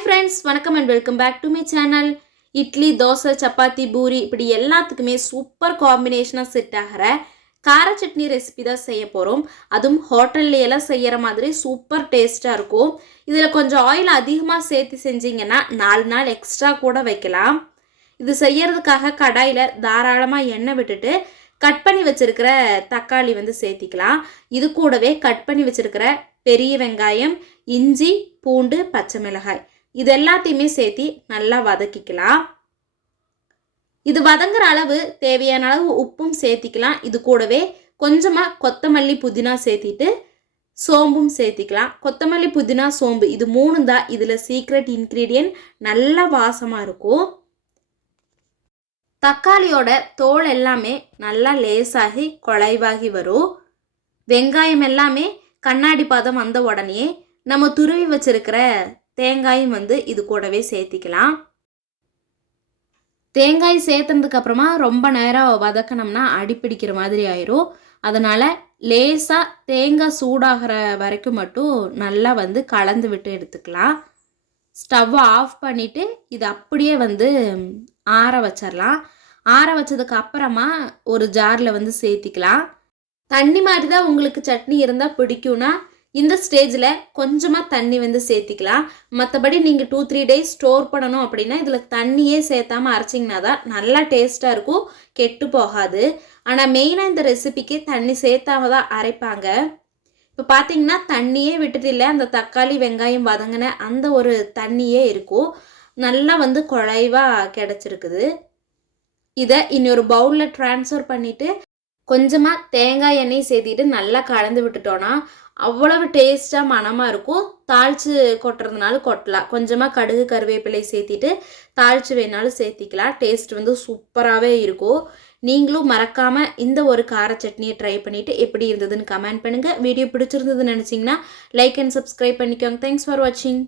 Hi friends, வணக்கம் and welcome back to my channel. Idli, dosa, chapati, puri இப்படி எல்லாத்துக்குமே சூப்பர் காம்பினேஷனாக செட் ஆகிற கார சட்னி ரெசிபி தான் செய்ய போகிறோம். அதுவும் ஹோட்டல்ல எல்லாம் செய்கிற மாதிரி சூப்பர் டேஸ்ட்டாக இருக்கும். இதில் கொஞ்சம் ஆயில் அதிகமாக சேர்த்து செஞ்சிங்கன்னா 4 நாள் எக்ஸ்ட்ரா கூட வைக்கலாம். இது செய்யறதுக்காக கடாயில் தாராளமாக எண்ணெய் விட்டுட்டு கட் பண்ணி வச்சுருக்கிற தக்காளி சேர்த்திக்கலாம். இது கூடவே கட் பண்ணி வச்சுருக்கிற பெரிய வெங்காயம், இஞ்சி, பூண்டு, பச்சை மிளகாய் இது எல்லாத்தையுமே சேர்த்தி நல்லா வதக்கிக்கலாம். இது வதங்குற அளவு தேவையான அளவு உப்பும் சேர்த்திக்கலாம். இது கூடவே கொஞ்சமாக கொத்தமல்லி, புதினா சேர்த்திட்டு சோம்பும் சேர்த்திக்கலாம். கொத்தமல்லி, புதினா, சோம்பு இது 3 தான் இதில் சீக்ரெட் இன்க்ரீடியன்ட். நல்ல வாசமாக இருக்கும். தக்காளியோட தோல் எல்லாமே நல்லா லேசாகி குழைவாகி வரும். வெங்காயம் எல்லாமே கண்ணாடி பதம் வந்த உடனே நம்ம துருவி வச்சிருக்கிற தேங்காயும் இது கூடவே சேர்த்திக்கலாம். தேங்காய் சேர்த்ததுக்கு அப்புறமா ரொம்ப நேரம் வதக்கணும்னா அடிப்பிடிக்கிற மாதிரி ஆயிரும். அதனால லேசாக தேங்காய் சூடாகிற வரைக்கும் மட்டும் நல்லா கலந்து விட்டு எடுத்துக்கலாம். ஸ்டவ்வை ஆஃப் பண்ணிவிட்டு இது அப்படியே ஆற வச்சிடலாம். ஆற வச்சதுக்கு அப்புறமா ஒரு ஜாரில் சேர்த்திக்கலாம். தண்ணி மாதிரி தான் உங்களுக்கு சட்னி இருந்தால் பிடிக்கும்னா இந்த ஸ்டேஜில் கொஞ்சமாக தண்ணி சேர்த்திக்கலாம். மற்றபடி நீங்கள் 2-3 டேஸ் ஸ்டோர் பண்ணணும் அப்படின்னா இதில் தண்ணியே சேர்த்தாமல் அரைச்சிங்கன்னா தான் நல்லா டேஸ்ட்டாக இருக்கும், கெட்டு போகாது. ஆனால் மெயினாக இந்த ரெசிபிக்கு தண்ணி சேர்த்தாம தான் அரைப்பாங்க. இப்போ பார்த்தீங்கன்னா தண்ணியே விட்டுட்டு இல்லை, அந்த தக்காளி வெங்காயம் வதங்கின அந்த ஒரு தண்ணியே இருக்கும். நல்லா குழைவாக கிடச்சிருக்குது. இதை இன்னொரு பவுலில் ட்ரான்ஸ்ஃபர் பண்ணிவிட்டு கொஞ்சமாக தேங்காய் எண்ணெய் சேர்த்திட்டு நல்லா கலந்து விட்டுட்டோன்னா அவ்வளவு டேஸ்ட்டாக மணமாக இருக்கும். தாளித்து கொட்டுறதுனால கொட்டலாம். கொஞ்சமாக கடுகு, கருவேப்பிலை சேர்த்திட்டு தாளித்து வேணாலும் சேர்த்திக்கலாம். டேஸ்ட் சூப்பராகவே இருக்கும். நீங்களும் மறக்காமல் இந்த ஒரு கார சட்னியை ட்ரை பண்ணிவிட்டு எப்படி இருந்ததுன்னு கமெண்ட் பண்ணுங்கள். வீடியோ பிடிச்சிருந்ததுன்னு நினச்சிங்கன்னா லைக் அண்ட் சப்ஸ்கிரைப் பண்ணிக்கோங்க. தேங்க்ஸ் ஃபார் வாட்சிங்.